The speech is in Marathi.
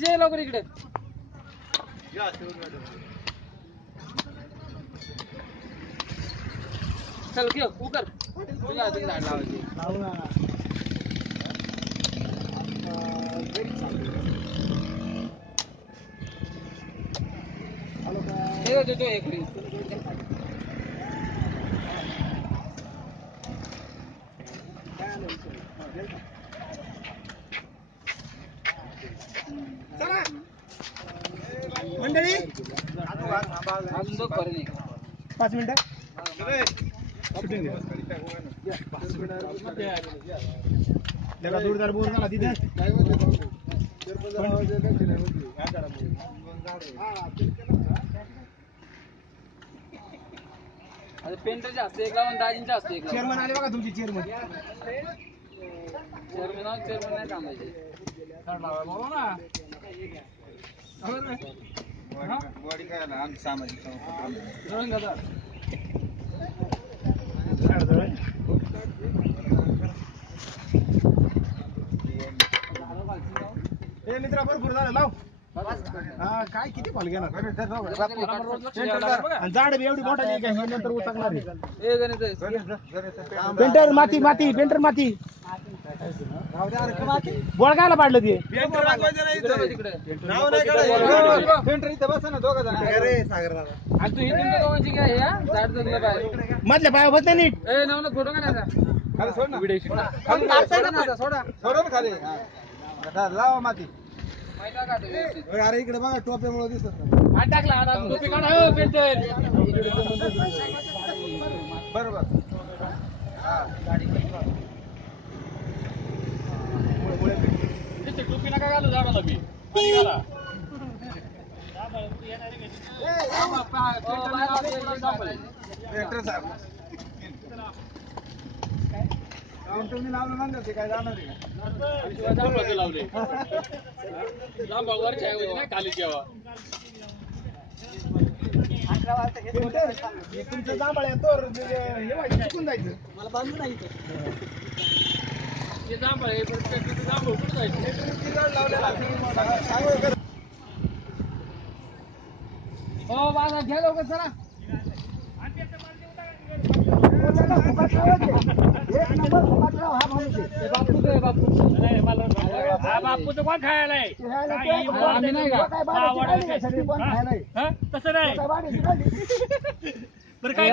जे लवकर इकडे चल घेऊ कुकर तुझ्या हाती झाड लावायची लावू ना हे देतो एक मंडळी अजून दो करे नाही 5 मिनिटं शूटिंग लगा दूरदार बोल झाला तिथे अरे पेंटरच्या हस्ते एक लावून दाजींच्या हस्ते एक चेअरमन आले बघा तुमचे चेअरमन नाही थांबायचे बोला ना बॉडी काय ना आमची सामाजिक मित्रा भरपूर झालं लाव हा काय किती फॉल घेणार झाड बी एवढी मोठा नाही काय नंतर उचकणार पेंटर माती माती पेंटर माती गोळ गायला पाडलं ते मधल्या पाया होत नाही नीट फोटो खाली लावा माती अरे इकडे बघा टोप्यामुळे दिसत बरोबर टोपी नका घालू झाडाला बी पाणी घाला लावलं म्हणलं ते काय जाणार आहे लावले वरच्या ऐवजी नाही खाली जेव्हा तुमचं जांभळ आहे तर चुकून जायचं मला बांधून नाही ते जांभळ आहे प्रत्येक जांभळ कुठं जायचं हो बाजा घ्या लवकर चला बापूचं कोण खायला आम्ही नाही का तसं नाही बरं काय